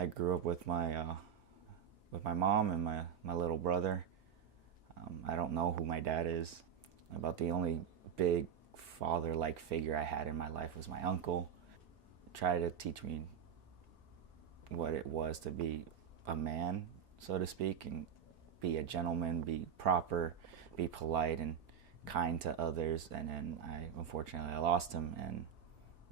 I grew up with my mom and my little brother. I don't know who my dad is. About the only big father-like figure I had in my life was my uncle. Tried to teach me what it was to be a man, so to speak, and be a gentleman, be proper, be polite and kind to others. And then unfortunately I lost him, and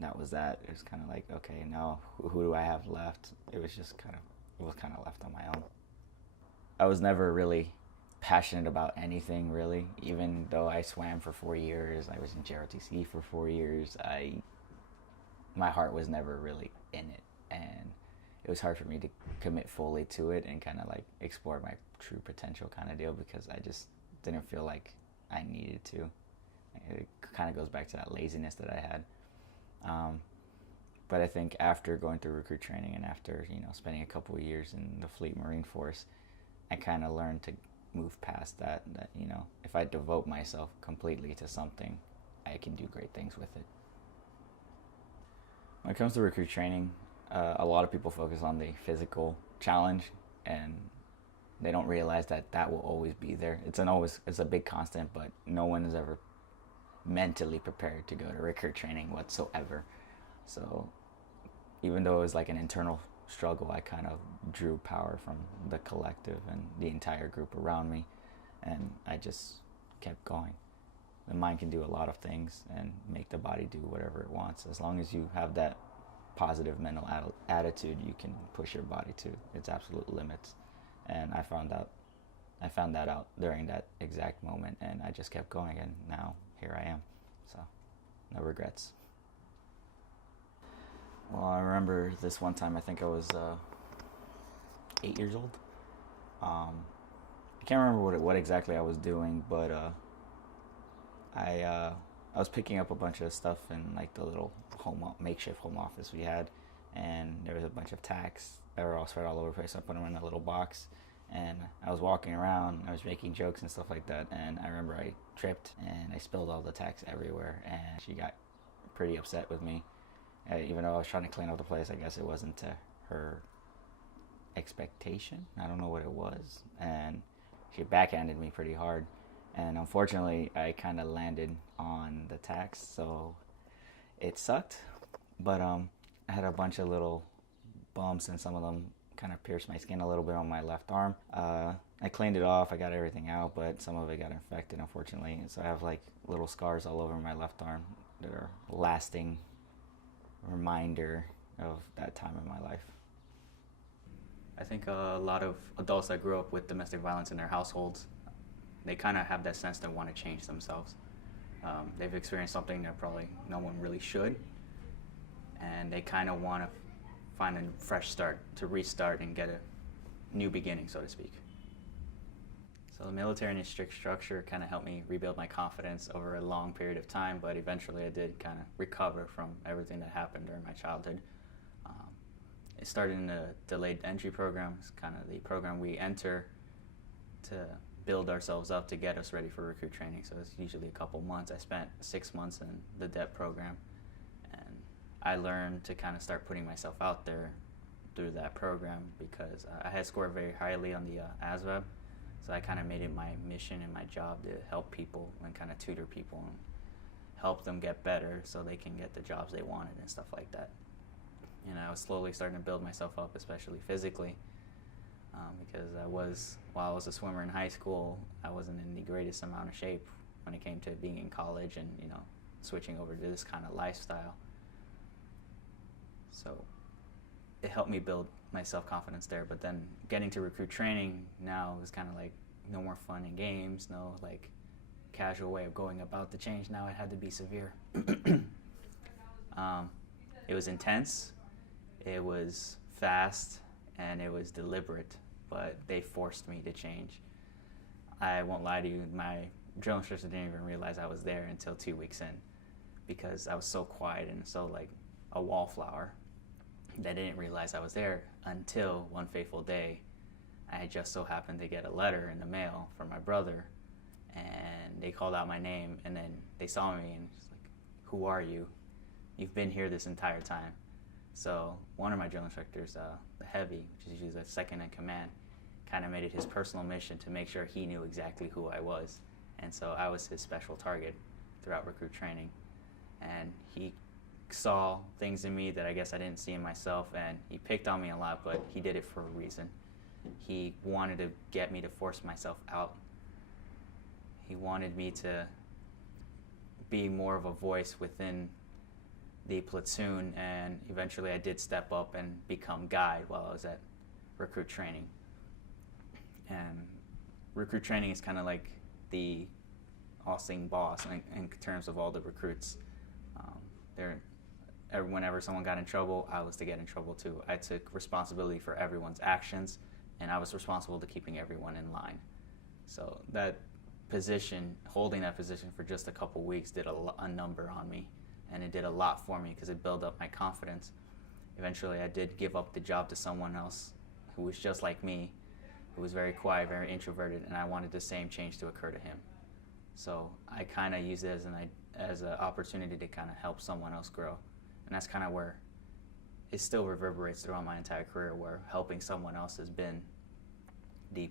that was that. It was kind of like, okay, now who do I have left? It was kind of left on my own. I was never really passionate about anything really. Even though I swam for 4 years, I was in JROTC for 4 years. My heart was never really in it, and it was hard for me to commit fully to it and kind of like explore my true potential kind of deal, because I just didn't feel like I needed to. It kind of goes back to that laziness that I had. Um, but I think after going through recruit training and after spending a couple of years in the Fleet Marine Force, I kind of learned to move past that. That if I devote myself completely to something, I can do great things with it. When it comes to recruit training, a lot of people focus on the physical challenge, and they don't realize that that will always be there. It's a big constant, but no one is ever mentally prepared to go to recruit training whatsoever. So even though it was like an internal struggle, I kind of drew power from the collective and the entire group around me, and I just kept going. The mind can do a lot of things and make the body do whatever it wants. As long as you have that positive mental attitude, you can push your body to its absolute limits. And I found that out during that exact moment, and I just kept going, and now here I am. So no regrets. Well, I remember this one time, I think I was 8 years old. I can't remember what exactly I was doing, but I was picking up a bunch of stuff in like the little makeshift home office we had, and there was a bunch of tacks that were all spread all over the place. So I put them in a little box, and I was walking around. I was making jokes and stuff like that, and I remember I tripped and I spilled all the tacks everywhere, and she got pretty upset with me. Even though I was trying to clean up the place, I guess it wasn't to her expectation. I don't know what it was, and she backhanded me pretty hard. And unfortunately, I kind of landed on the tacks, so it sucked. But I had a bunch of little bumps, and some of them kind of pierced my skin a little bit on my left arm. I cleaned it off, I got everything out, but some of it got infected, unfortunately. And so I have like little scars all over my left arm that are lasting reminder of that time in my life. I think a lot of adults that grew up with domestic violence in their households, they kind of have that sense that want to change themselves. They've experienced something that probably no one really should, and they kind of want to find a fresh start, to restart and get a new beginning, so to speak. So the military and its strict structure kind of helped me rebuild my confidence over a long period of time, but eventually I did kind of recover from everything that happened during my childhood. It started in the delayed entry program. It's kind of the program we enter to build ourselves up to get us ready for recruit training. So it's usually a couple months. I spent 6 months in the DEP program, and I learned to kind of start putting myself out there through that program, because I had scored very highly on the ASVAB. So I kind of made it my mission and my job to help people and kind of tutor people and help them get better so they can get the jobs they wanted and stuff like that. And I was slowly starting to build myself up, especially physically, because while I was a swimmer in high school, I wasn't in the greatest amount of shape when it came to being in college and switching over to this kind of lifestyle. So it helped me build my self-confidence there. But then getting to recruit training now was kind of like no more fun and games, no like casual way of going about the change. Now it had to be severe. It was intense, it was fast, and it was deliberate, but they forced me to change. I won't lie to you, my drill instructor didn't even realize I was there until 2 weeks in, because I was so quiet and so like a wallflower. They didn't realize I was there until one fateful day. I had just so happened to get a letter in the mail from my brother, and they called out my name, and then they saw me and just like, "Who are you? You've been here this entire time." So one of my drill instructors, the heavy, which is usually the second in command, kind of made it his personal mission to make sure he knew exactly who I was. And so I was his special target throughout recruit training. And he saw things in me that I guess I didn't see in myself, and he picked on me a lot, but he did it for a reason. He wanted to get me to force myself out. He wanted me to be more of a voice within the platoon, and eventually I did step up and become guide while I was at recruit training. And recruit training is kind of like the all-seeing boss in terms of all the recruits. Whenever someone got in trouble, I was to get in trouble too. I took responsibility for everyone's actions, and I was responsible to keeping everyone in line. So that position, holding that position for just a couple weeks, did a number on me, and it did a lot for me because it built up my confidence. Eventually, I did give up the job to someone else who was just like me, who was very quiet, very introverted, and I wanted the same change to occur to him. So I kind of used it as an opportunity to kind of help someone else grow. And that's kind of where it still reverberates throughout my entire career, where helping someone else has been the